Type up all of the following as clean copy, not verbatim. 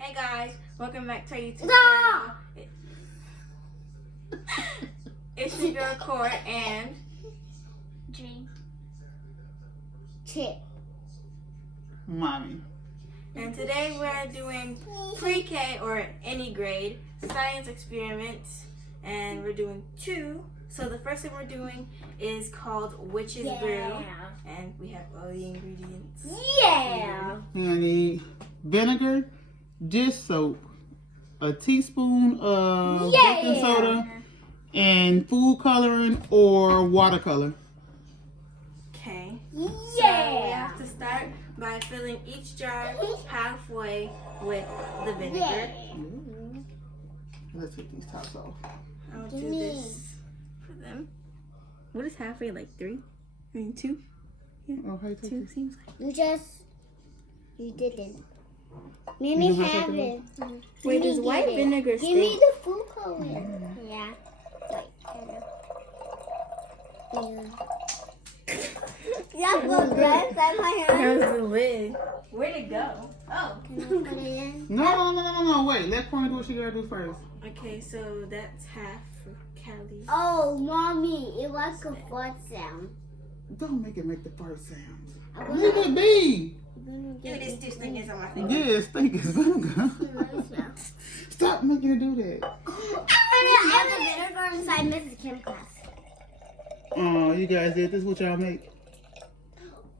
Hey guys, welcome back to our YouTube No! channel. It's your girl Court and Dream. Chip. Mommy. and today we're doing pre-K or any grade science experiments, and we're doing 2. So the first thing we're doing is called Witch's Brew, and we have all the ingredients. Yeah. You're gonna need vinegar, dish soap, a teaspoon of baking soda, and food coloring or watercolor. Okay. Yeah. So we have to start by filling each jar halfway with the vinegar. Let's take these tops off. I'll do this for them. What is halfway, like 3? I mean 2? Oh, how you take 2 this? seems like. You didn't. Let me You have have it. Wait, does white vinegar Give me stink? the food color. Yeah. Yeah, but that's my hand. How's the lid? Where'd it go? Oh. Can you put it in? No. Wait, let Courtney do what she gotta do first. Okay, so that's half for Callie. Oh, mommy, it was a fart sound. Don't make it make the first sound. I Leave it be. Dude, this thing is on my finger. Yeah, it's stink is vinegar. Stop making her do that. I have a vinegar inside Mrs. Kim's class. Oh, you guys did this. What y'all make?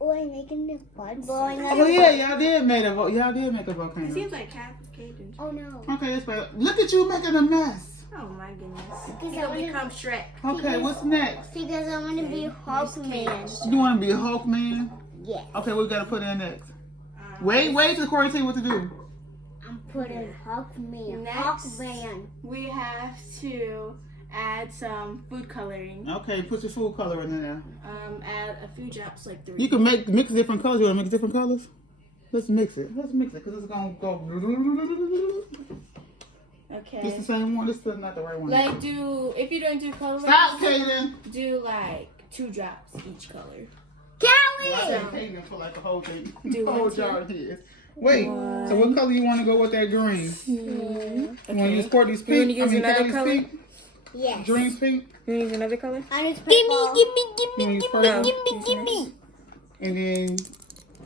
Oh, I'm making the fart. Oh yeah, y'all did make a volcano. It seems like half of Caden. Oh no. Okay, that's better. Look at you making a mess. Oh my goodness. Because You're gonna become Shrek. Okay, what's next? Because I want to be Hulkman. You want to be a Hulk man? Yes. Okay, what we gotta put in next? Wait till Corey tell you what to do. I'm putting Hulkman. Next. Hulkman. We have to add some food coloring. Okay, put your food color in there. Add a few drops, like 3. You can mix different colors. You wanna mix different colors? Let's mix it, cause it's gonna go. Okay. It's the same one. This is not the right one. Like if you don't do coloring, Stop, Kaden. do like 2 drops each color. Kelly! Kaden put like the whole thing, Do the whole one, jar of his. Wait, so what color you want to go with that green? You want to use Courtney's You wanna pink? use another Kelly's color? pink? Yes. Dream's pink? You use another color? And it's purple. You wanna use purple? Give me. And then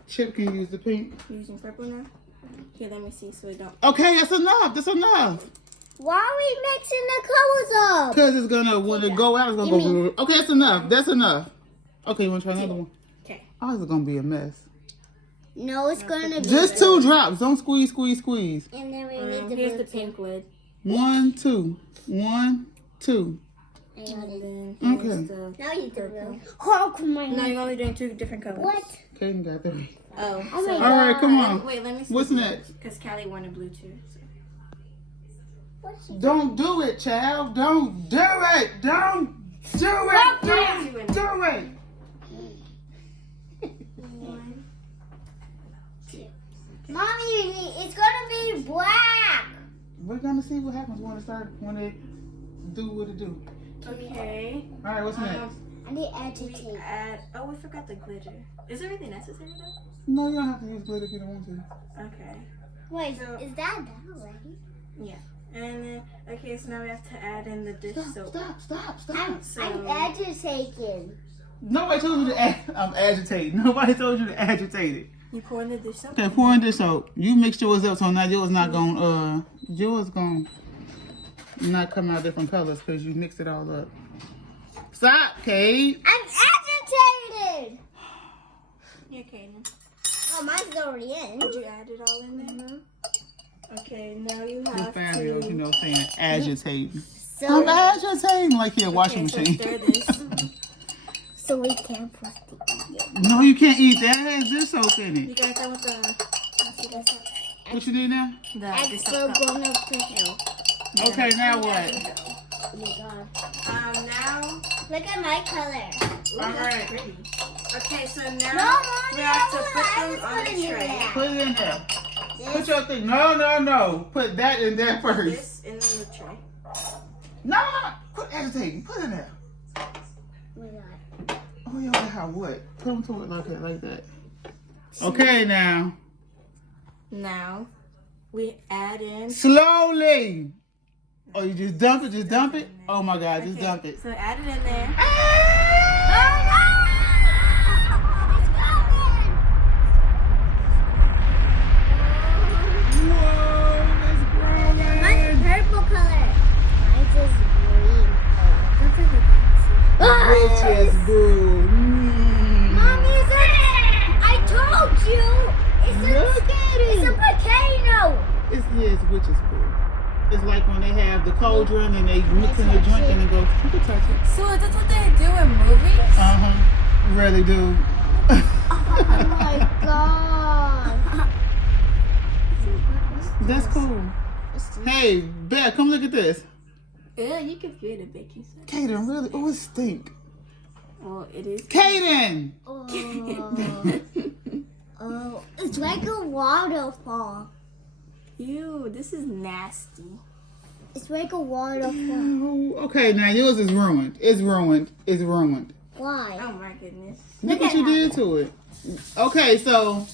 Chip can use the pink. You're using purple now? Here, let me see so it don't. Okay, that's enough. Why are we mixing the colors up? Because it's gonna, when it go out, it's gonna go. Okay, that's enough. Okay, you wanna try another one? Okay. Oh, this is gonna be a mess. No, it's gonna be. Just 2 drops. Don't squeeze. And then we need the Here's blue the pink lid. 1, 2. 1, 2. And then Okay. here's the... Now you do blue. Hulkman. No, you're only doing 2 different colors. What? Kaden got 3. Oh. Oh So, my All right, come on. wait, let me see. What's next? Because Callie wanted blue too. So. What's she Don't do it, child. Don't do it. Don't do it. Don't do it. 1. Mommy, it's gonna be black. We're gonna see what happens when they do what it do. Okay. All right, what's next? I need We agitate. add... Oh, we forgot the glitter. Is it really necessary though? No, you don't have to use glitter if you don't want to. Okay. Wait, So- is that already? Yeah. And then, okay, so now we have to add in the dish soap. Stop. I'm agitating. Nobody told you to I'm agitating. Nobody told you to agitate it. You pour in the dish soap? Okay, pour in this soap. You mixed yours up, so now yours not gonna not come out different colors because you mixed it all up. Stop, Kate. I'm agitated. Yeah, Kaden. Oh, mine's already in. Did you add it all in there? Okay, now you Your have family, to... you know, saying agitating. So, I'm agitating like you're a washing Okay, so machine. stir this. so we can't put the No, you can't eat that. It has this soap in You it. guys done with the... What you need now? The dish extra soap cup. going up the hill. Okay, now what? Oh my god. Now... Look at my color. All right. Pretty. Okay, so No, now Mommy, we have to I put was them on putting the it tray. there. Put it in there. Put This, your thing. No. Put that in there first. This in the tray. No. Quit agitating. Put it in there. oh my god. Oh, yeah, how what? Put them to it like that. Okay, now. Now we add in. Slowly. Oh, you just dump it? Just dump it? Oh my God, just Okay, dump it. So add it in there. Mine's purple color. Mine's is green. Look at the Witch's brew. Mommy, is it? I told you. Look at It's a it. volcano. It's witch's brew. It's like when they have the cauldron and they mix in the drink and they go, you can touch it. So is this what they do in movies? Uh-huh. Really do. Oh my god. That's cool. Hey, Beth, come look at this. Yeah, you can feel the baking soda. Kaden, really? Oh, it stink. Well, it is. Kaden! Oh, it's like a waterfall. Ew, this is nasty. It's like a waterfall. Oh, okay, now yours is ruined. It's ruined. It's ruined. Why? Oh my goodness. Look what you did to it. Okay, so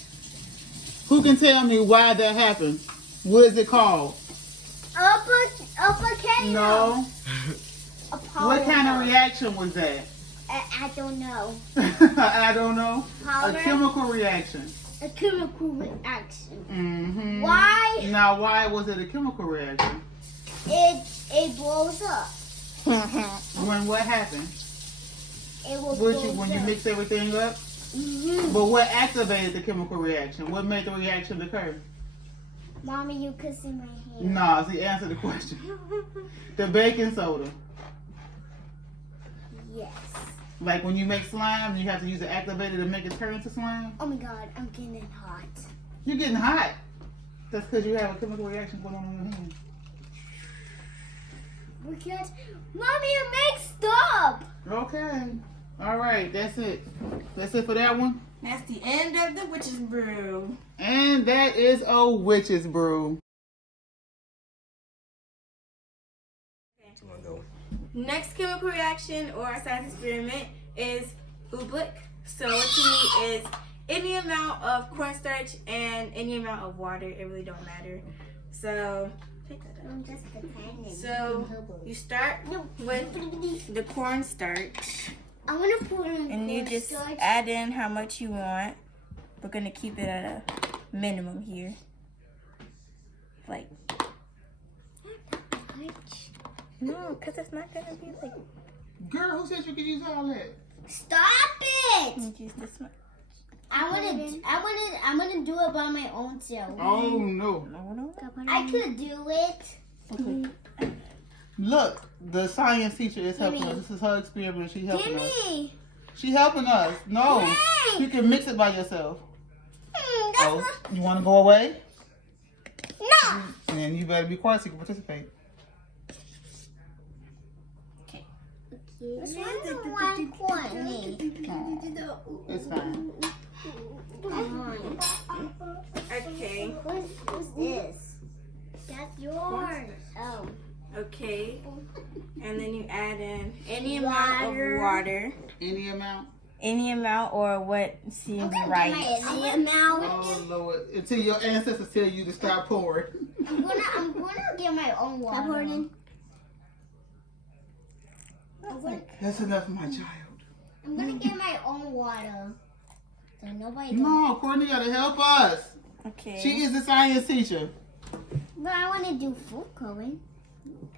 who can tell me why that happened? What is it called? A volcano. No. Apollo. What kind of reaction was that? I don't know. I don't know. Powder? A chemical reaction. A chemical reaction. Mm-hmm. Why? Now, why was it a chemical reaction? It blows up. When what happened? It will When you mix everything up? Mm-hmm. But what activated the chemical reaction? What made the reaction occur? Mommy, you kissing my hand. No, see, answer the question. The baking soda. Yes. Like when you make slime, you have to use an activator to make it turn into slime. Oh my god, I'm getting hot. You're getting hot. That's because you have a chemical reaction going on in your hand. Because, Mommy, it makes stop. Okay. All right, that's it. That's it for that one. That's the end of the witch's brew. And that is a witch's brew. Next chemical reaction or science experiment is oobleck. So what you need is any amount of cornstarch and any amount of water. It really don't matter. So take that out. I'm just pretending. So you start with the cornstarch, I want to put in and you just add in how much you want. We're gonna keep it at a minimum here, like no, cause it's not gonna be like. Girl, who said you could use all that? Stop it! You use this much. I'm gonna do it by my own self. Oh no. No. I could do it. Okay. Look, the science teacher is helping Gimme. us. This is her experiment. She's Give helping us. me. She helping us. No. Yay. You can mix it by yourself. That's Oh, you want to go away? no. And you better be quiet so you can participate. This one's one corny. Oh, it's fine. Okay. What's this? That's yours. Oh. Okay. And then you add in any amount of water. Any amount? Any amount or what seems My right. amount. Oh Lord! Until your ancestors tell you to stop pouring. I'm gonna get my own water. Stop pouring. That's enough, my child. I'm gonna get my own water. So nobody. No, Courtney gotta help us. Okay. She is the science teacher. But I want to do food coloring.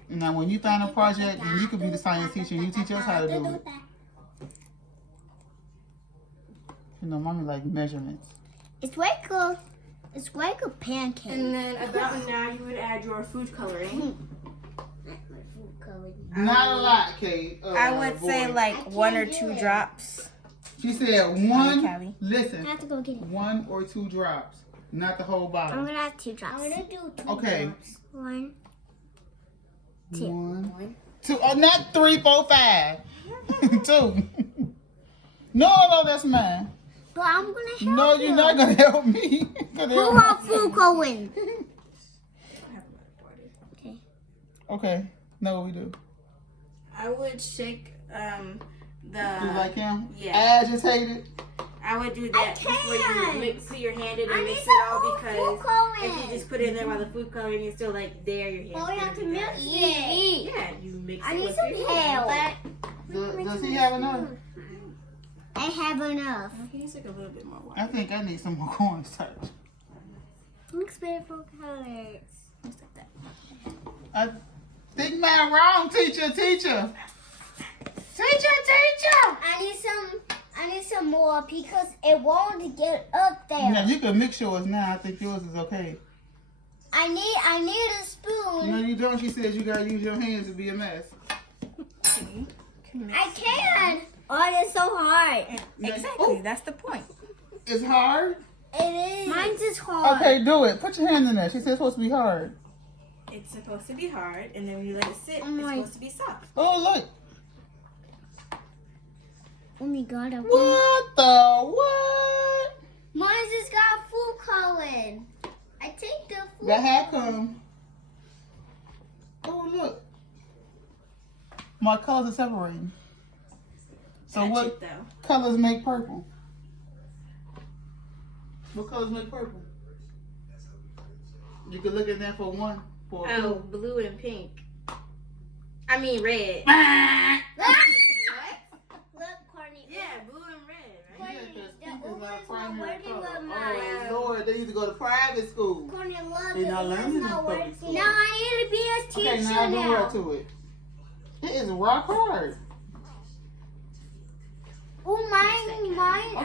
Now, when you find a project, and you can be the science teacher and you teach us how to do it. You know, mommy like measurements. It's like a pancake. And then about now you would add your food coloring. Food coloring. Not a lot, Kate. I would say boy. like I one or can't do two it. drops. She said one. Callie. Listen, I have to go get it. 1 or 2 drops, not the whole I'm bottle. gonna have 2 drops. I'm gonna do 2 Okay. drops. 1, 2. 1, 2. Oh, not 3, 4, 5. 2. No, that's mine. But I'm gonna help No, you. you're not gonna help me. Gonna Who help wants me. food coloring? Okay. Okay, no, we do. I would shake the. You like him? yeah. Agitated. I I would do that before you can't. mix your hand in and I mix need it all some more because food if you coloring. just put it in there while the food coloring is still like there, your hands. Oh, we have gonna to be mix dirty. it. Yeah, you mix I it need with some your help. hand. Does he have enough? I have enough. Okay, it's like a little bit more water. I think I need some more cornstarch. Mix beautiful colors. Just like that. I think mine wrong, teacher. I need some more because it won't get up there. Now you can mix yours now. I think yours is okay. I need a spoon. No, you don't. She says you gotta use your hands to be a mess. I can. Oh, it's so hard. Exactly, that's the point. It's hard. It is. Mine's is hard. Okay, do it. Put your hand in there. She said it's supposed to be hard. It's supposed to be hard, and then when you let it sit, Oh it's my- supposed to be soft. Oh look. Oh my god. What the what? Mine's just got food coloring. I take the food. That how come? Oh look. My colors are separating. So Catch what it, though. colors make purple? What colors make purple? You can look in there for one. For a Oh, blue and pink. I mean red. Look, Courtney. Yeah, blue and red, right? Yeah, 'cause The pink is Ubers our not primary working color. with Oh mine. Lord, they used to go to private school. Courtney, look. They're not the learning Uber's not in public working. school. No, I need to be a teacher Okay, now do now. what to it? It is rock hard. Oh, mine.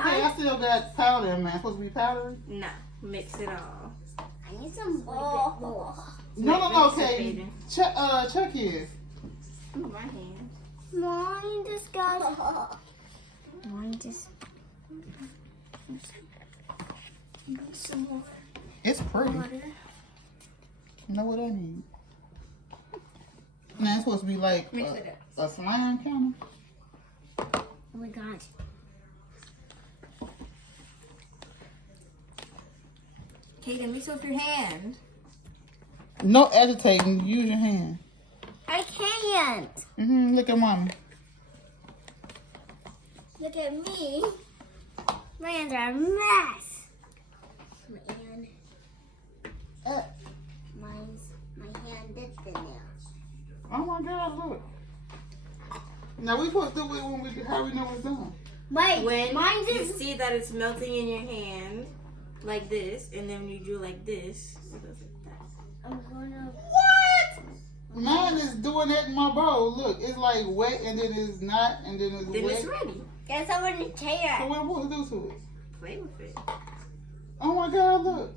Okay, I still got powder in mine. Supposed to be powdery? No, mix it all. I need some more. No, Mix it, okay. baby. Chuck is. Ooh, my hand. Mine just got. Mine just. Some more It's pretty. water. You know what I need? Now it's supposed to be like Mix it a slime kind Oh my god. Kaden, mix with your hand. of. No agitating. Use your hand. I can't. Look at mommy. Look at me. My hands are a mess. Man. My hand did the nails. Oh my God! Look. Now we supposed to do it when how we know it's done. Wait, When mine's you is. see that it's melting in your hand, like this, and then when you do like this, it goes like that. I'm gonna. What? Mine is doing that in my bowl. Look, it's like wet and then it's not and then it's Then wet. it's ready. Guess I'm gonna So chair. what am I supposed to do to it? Play with it. Oh my God! Look.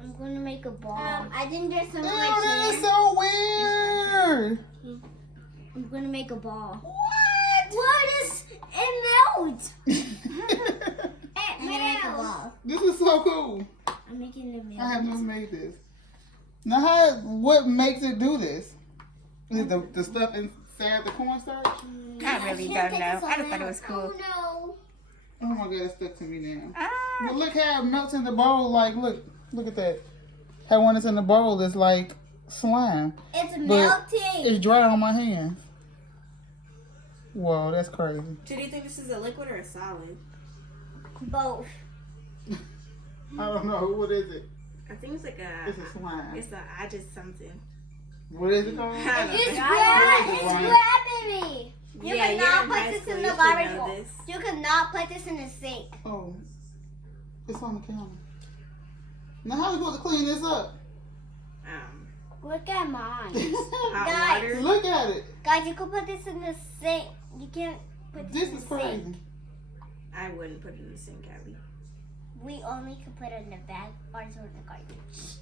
I'm gonna make a ball. I think there's some Ew, on that my is chair. so weird. I'm gonna make a ball. What? What is it melt? It this melts. is so cool. I'm making it melt. I have never made this. Now, what makes it do this? Is it the stuff inside the cornstarch? I really don't know. I just thought it was cool. Oh no. Oh my God, it stuck to me now. Ah. But look how it melts in the bowl. Like, look at that. How when it's in the bowl, it's like slime. It's But melting. it's dry on my hands. Whoa, that's crazy. So do you think this is a liquid or a solid? Both. I don't know. What is it? I think it's like a. It's a slime. It's a. I just something. What is it called? I don't It's know. grabbing me. You Yeah, you're cannot in put high this school, in you the should know garbage bowl. this. You cannot put this in the sink. Oh, it's on the counter. Now, how are we supposed to clean this up? Look at mine. Hot Guys. water. Look at it. Guys, you could put this in the sink. You can't put This in is the crazy. sink. I wouldn't put it in the sink, Abby. We only could put it in the bag or in the garbage.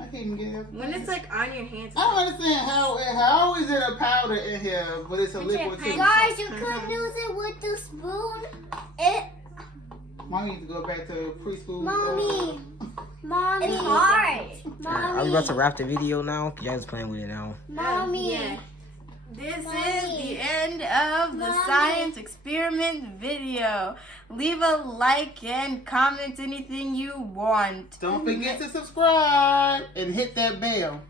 I can't even get it. When it's like on your hands. I don't understand how is it a powder in here, but it's a Put your liquid too. hand- Guys, you Uh-huh. could use it with the spoon. It, Mommy needs to go back to preschool. Mommy. Mommy. It's hard. Are we about to wrap the video now? Y'all just playing with it now. Mommy. Yeah. This is Mommy. the end of the Mommy. science experiment video. Leave a like and comment anything you want. Don't forget to subscribe and hit that bell.